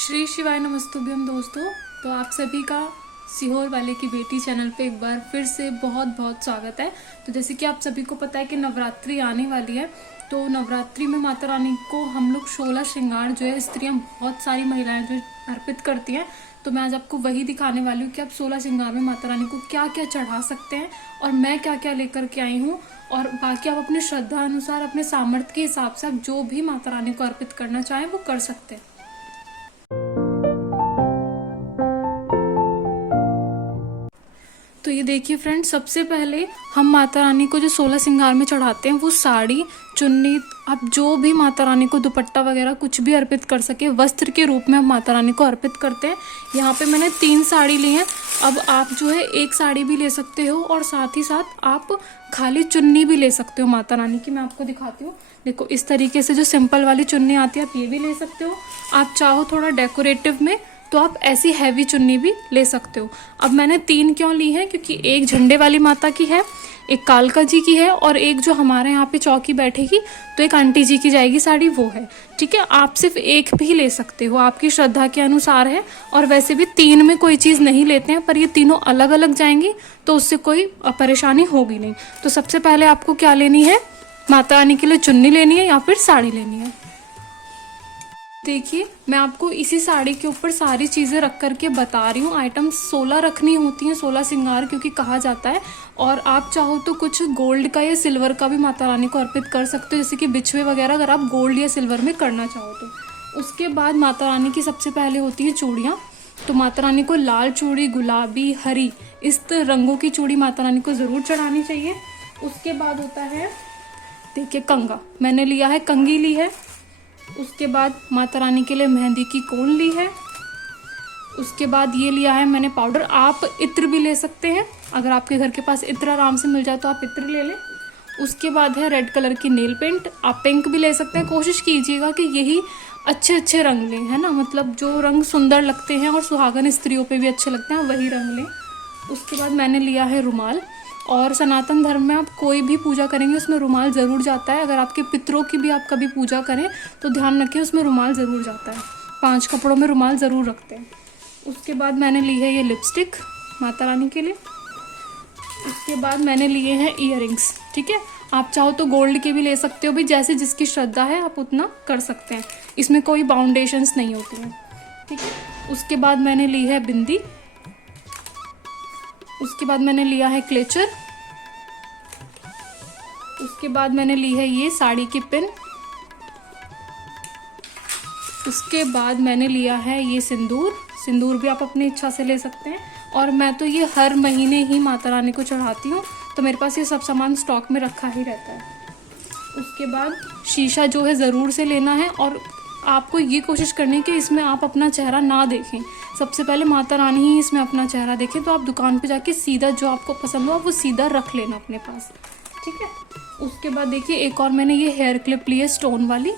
श्री शिवाय नमस्तुभ्यम दोस्तों। तो आप सभी का सीहोर वाले की बेटी चैनल पे एक बार फिर से बहुत बहुत स्वागत है। तो जैसे कि आप सभी को पता है कि नवरात्रि आने वाली है, तो नवरात्रि में माता रानी को हम लोग 16 श्रृंगार जो है स्त्रियां बहुत सारी महिलाएं जो अर्पित करती हैं। तो मैं आज आपको वही दिखाने वाली हूँ कि आप 16 श्रृंगार में माता रानी को क्या क्या चढ़ा सकते हैं और मैं क्या क्या लेकर के आई हूँ। और बाकी आप अपनी श्रद्धा अनुसार अपने सामर्थ्य के हिसाब से आप जो भी माता रानी को अर्पित करना चाहें वो कर सकते हैं। तो ये देखिए फ्रेंड, सबसे पहले हम माता रानी को जो 16 श्रृंगार में चढ़ाते हैं वो साड़ी, चुन्नी, आप जो भी माता रानी को दुपट्टा वगैरह कुछ भी अर्पित कर सके वस्त्र के रूप में हम माता रानी को अर्पित करते हैं। यहाँ पे मैंने 3 साड़ी ली हैं। अब आप जो है एक साड़ी भी ले सकते हो और साथ ही साथ आप खाली चुन्नी भी ले सकते हो माता रानी की। मैं आपको दिखाती हूँ। देखो इस तरीके से जो सिंपल वाली चुन्नी आती है आप ये भी ले सकते हो। आप चाहो थोड़ा डेकोरेटिव में तो आप ऐसी हैवी चुन्नी भी ले सकते हो। अब मैंने 3 क्यों ली है, क्योंकि एक झंडे वाली माता की है, एक कालका जी की है और एक जो हमारे यहाँ पे चौकी बैठेगी तो एक आंटी जी की जाएगी साड़ी, वो है। ठीक है, आप सिर्फ एक भी ले सकते हो, आपकी श्रद्धा के अनुसार है। और वैसे भी 3 में कोई चीज़ नहीं लेते हैं, पर ये तीनों अलग अलग जाएंगी तो उससे कोई परेशानी होगी नहीं। तो सबसे पहले आपको क्या लेनी है, माता रानी के लिए चुन्नी लेनी है या फिर साड़ी लेनी है। देखिए मैं आपको इसी साड़ी के ऊपर सारी चीज़ें रख करके बता रही हूँ। आइटम 16 रखनी होती हैं, 16 श्रृंगार क्योंकि कहा जाता है। और आप चाहो तो कुछ गोल्ड का या सिल्वर का भी माता रानी को अर्पित कर सकते हो, जैसे कि बिछुए वगैरह अगर आप गोल्ड या सिल्वर में करना चाहो तो। उसके बाद माता रानी की सबसे पहले होती है चूड़ियाँ। तो माता रानी को लाल चूड़ी, गुलाबी, हरी, इस रंगों की चूड़ी माता रानी को ज़रूर चढ़ानी चाहिए। उसके बाद होता है देखिए कंगा, मैंने लिया है, कंगी ली है। उसके बाद माता रानी के लिए मेहंदी की कोन ली है। उसके बाद ये लिया है मैंने पाउडर। आप इत्र भी ले सकते हैं, अगर आपके घर के पास इत्र आराम से मिल जाए तो आप इत्र ले लें। उसके बाद है रेड कलर की नेल पेंट, आप पिंक भी ले सकते हैं। कोशिश कीजिएगा कि यही अच्छे अच्छे रंग लें, है ना, मतलब जो रंग सुंदर लगते हैं और सुहागन स्त्रियों पे भी अच्छे लगते हैं वही रंग लें। उसके बाद मैंने लिया है रुमाल। और सनातन धर्म में आप कोई भी पूजा करेंगे उसमें रुमाल ज़रूर जाता है। अगर आपके पितरों की भी आप कभी पूजा करें तो ध्यान रखें उसमें रुमाल ज़रूर जाता है। 5 कपड़ों में रुमाल ज़रूर रखते हैं। उसके बाद मैंने ली है ये लिपस्टिक माता रानी के लिए। उसके बाद मैंने लिए हैं ईयरिंग्स। ठीक है, आप चाहो तो गोल्ड के भी ले सकते हो, भी जैसे जिसकी श्रद्धा है आप उतना कर सकते हैं, इसमें कोई बाउंडेशंस नहीं होती हैं। ठीक है, उसके बाद मैंने ली है बिंदी। उसके बाद मैंने लिया है क्लेचर। उसके बाद मैंने ली है ये साड़ी की पिन। उसके बाद मैंने लिया है ये सिंदूर। सिंदूर भी आप अपनी इच्छा से ले सकते हैं। और मैं तो ये हर महीने ही माता रानी को चढ़ाती हूँ, तो मेरे पास ये सब सामान स्टॉक में रखा ही रहता है। उसके बाद शीशा जो है ज़रूर से लेना है। और आपको ये कोशिश करनी है कि इसमें आप अपना चेहरा ना देखें, सबसे पहले माता रानी ही इसमें अपना चेहरा देखें। तो आप दुकान पे जाके सीधा जो आपको पसंद हो वो सीधा रख लेना अपने पास। ठीक है, उसके बाद देखिए एक और मैंने ये हेयर क्लिप ली है स्टोन वाली।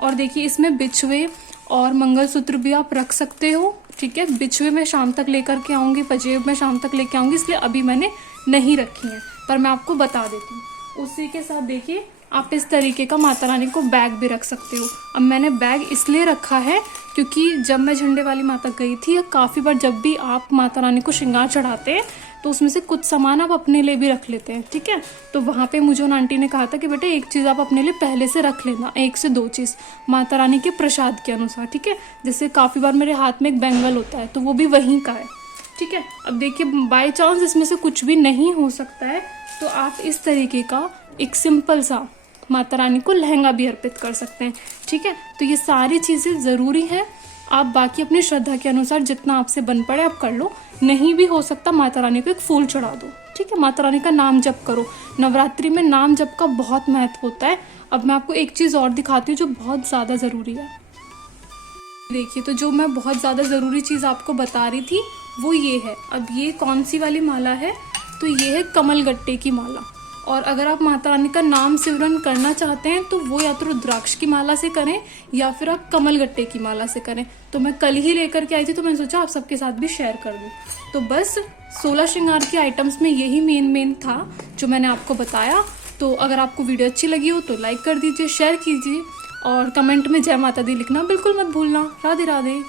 और देखिए इसमें बिछुए और मंगलसूत्र भी आप रख सकते हो। ठीक है, बिछुए मैं शाम तक लेकर के आऊँगी, पजेब में शाम तक लेके आऊँगी, इसलिए अभी मैंने नहीं रखी हैं, पर मैं आपको बता देती हूँ। उसी के साथ देखिए आप इस तरीके का माता रानी को बैग भी रख सकते हो। अब मैंने बैग इसलिए रखा है क्योंकि जब मैं झंडे वाली माता गई थी, या काफ़ी बार जब भी आप माता रानी को श्रृंगार चढ़ाते हैं तो उसमें से कुछ सामान आप अपने लिए भी रख लेते हैं। ठीक है, तो वहाँ पे मुझे उन आंटी ने कहा था कि बेटे एक चीज़ आप अपने लिए पहले से रख लेना, 1 से 2 चीज़ माता रानी के प्रसाद के अनुसार। ठीक है, जैसे काफ़ी बार मेरे हाथ में एक बैंगल होता है तो वो भी वहीं का है। ठीक है, अब देखिए बाई चांस इसमें से कुछ भी नहीं हो सकता है तो आप इस तरीके का एक सिंपल सा माता रानी को लहंगा भी अर्पित कर सकते हैं। ठीक है, तो ये सारी चीज़ें ज़रूरी हैं। आप बाकी अपनी श्रद्धा के अनुसार जितना आपसे बन पड़े आप कर लो। नहीं भी हो सकता माता रानी को एक फूल चढ़ा दो। ठीक है, माता रानी का नाम जप करो। नवरात्रि में नाम जप का बहुत महत्व होता है। अब मैं आपको एक चीज़ और दिखाती हूँ जो बहुत ज़्यादा ज़रूरी है। देखिए, तो जो मैं बहुत ज़्यादा ज़रूरी चीज़ आपको बता रही थी वो ये है। अब ये कौन सी वाली माला है, तो ये है कमलगट्टे की माला। और अगर आप माता रानी का नाम सिमरन करना चाहते हैं तो वो या तो रुद्राक्ष की माला से करें या फिर आप कमलगट्टे की माला से करें। तो मैं कल ही लेकर के आई थी तो मैंने सोचा आप सबके साथ भी शेयर कर दूं। तो बस 16 श्रृंगार के आइटम्स में यही मेन था जो मैंने आपको बताया। तो अगर आपको वीडियो अच्छी लगी हो तो लाइक कर दीजिए, शेयर कीजिए और कमेंट में जय माता दी लिखना बिल्कुल मत भूलना। राधे राधे।